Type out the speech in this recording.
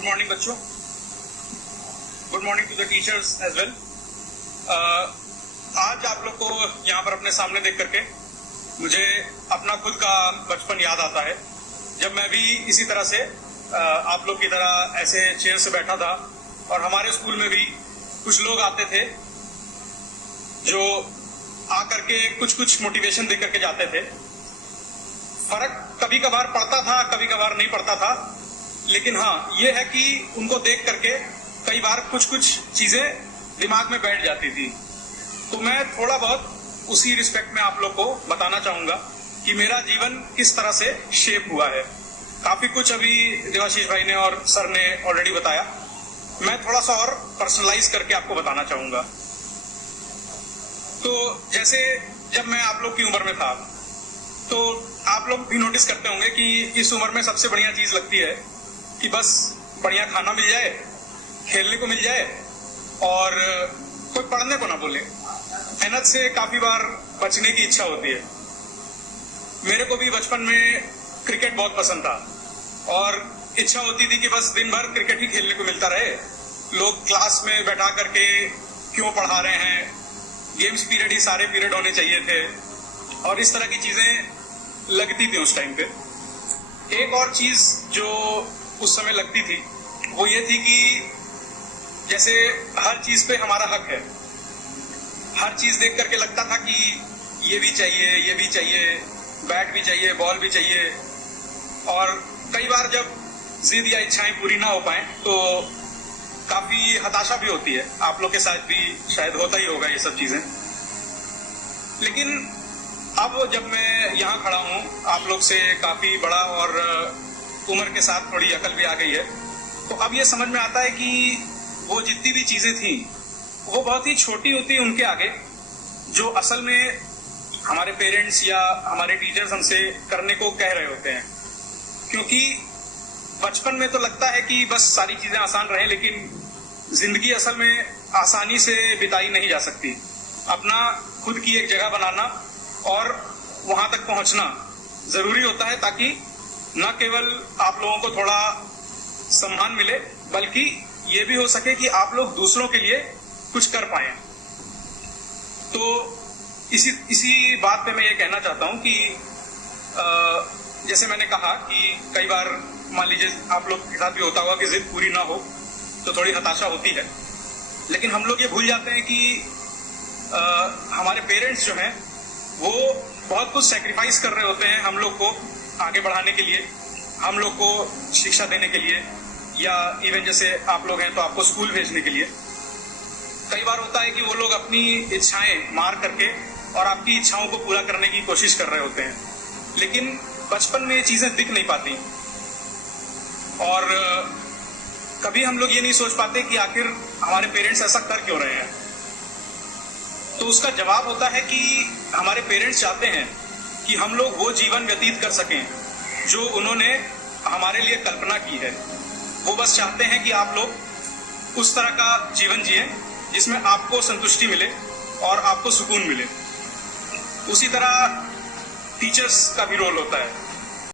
Good morning बच्चों, good morning to the teachers as well. आज आप लोग को यहाँ पर अपने सामने देख करके मुझे अपना खुद का बचपन याद आता है, जब मैं भी इसी तरह से आप लोग की तरह ऐसे चेयर से बैठा था और हमारे स्कूल में भी कुछ लोग आते थे जो आकर के कुछ मोटिवेशन दे करके जाते थे। फर्क कभी कभार पड़ता था, कभी कभार नहीं पड़ता था, लेकिन हाँ ये है कि उनको देख करके कई बार कुछ चीजें दिमाग में बैठ जाती थी। तो मैं थोड़ा बहुत उसी रिस्पेक्ट में आप लोग को बताना चाहूंगा कि मेरा जीवन किस तरह से शेप हुआ है। काफी कुछ अभी देवाशीष भाई ने और सर ने ऑलरेडी बताया, मैं थोड़ा सा और पर्सनलाइज करके आपको बताना चाहूंगा। तो जैसे जब मैं आप लोग की उम्र में था तो आप लोग भी नोटिस करते होंगे कि इस उम्र में सबसे बढ़िया चीज लगती है कि बस बढ़िया खाना मिल जाए, खेलने को मिल जाए और कोई पढ़ने को ना बोले। मेहनत से काफी बार बचने की इच्छा होती है। मेरे को भी बचपन में क्रिकेट बहुत पसंद था और इच्छा होती थी कि बस दिन भर क्रिकेट ही खेलने को मिलता रहे। लोग क्लास में बैठा करके क्यों पढ़ा रहे हैं, गेम्स पीरियड ही सारे पीरियड होने चाहिए थे और इस तरह की चीजें लगती थी उस टाइम पे। एक और चीज जो उस समय लगती थी वो ये थी कि जैसे हर चीज पे हमारा हक है। हर चीज देख करके लगता था कि ये भी चाहिए, ये भी चाहिए, बैट भी चाहिए, बॉल भी चाहिए। और कई बार जब जिद या इच्छाएं पूरी ना हो पाए तो काफी हताशा भी होती है। आप लोग के साथ भी शायद होता ही होगा ये सब चीजें। लेकिन अब जब मैं यहाँ खड़ा हूँ आप लोग से काफी बड़ा और उम्र के साथ थोड़ी अकल भी आ गई है, तो अब ये समझ में आता है कि वो जितनी भी चीजें थी वो बहुत ही छोटी होती है उनके आगे, जो असल में हमारे पेरेंट्स या हमारे टीचर्स हमसे करने को कह रहे होते हैं। क्योंकि बचपन में तो लगता है कि बस सारी चीजें आसान रहे, लेकिन जिंदगी असल में आसानी से बिताई नहीं जा सकती। अपना खुद की एक जगह बनाना और वहां तक पहुंचना जरूरी होता है, ताकि न केवल आप लोगों को थोड़ा सम्मान मिले बल्कि ये भी हो सके कि आप लोग दूसरों के लिए कुछ कर पाए। तो इसी बात पे मैं ये कहना चाहता हूं कि जैसे मैंने कहा कि कई बार मान लीजिए आप लोग के साथ भी होता होगा कि जिद पूरी ना हो तो थोड़ी हताशा होती है, लेकिन हम लोग ये भूल जाते हैं कि हमारे पेरेंट्स जो हैं वो बहुत कुछ सैक्रिफाइस कर रहे होते हैं हम लोग को आगे बढ़ाने के लिए, हम लोग को शिक्षा देने के लिए, या इवन जैसे आप लोग हैं तो आपको स्कूल भेजने के लिए। कई बार होता है कि वो लोग अपनी इच्छाएं मार करके और आपकी इच्छाओं को पूरा करने की कोशिश कर रहे होते हैं, लेकिन बचपन में ये चीजें दिख नहीं पाती और कभी हम लोग ये नहीं सोच पाते कि आखिर हमारे पेरेंट्स ऐसा कर क्यों रहे हैं। तो उसका जवाब होता है कि हमारे पेरेंट्स चाहते हैं कि हम लोग वो जीवन व्यतीत कर सकें जो उन्होंने हमारे लिए कल्पना की है। वो बस चाहते हैं कि आप लोग उस तरह का जीवन जिए जिसमें आपको संतुष्टि मिले और आपको सुकून मिले। उसी तरह टीचर्स का भी रोल होता है।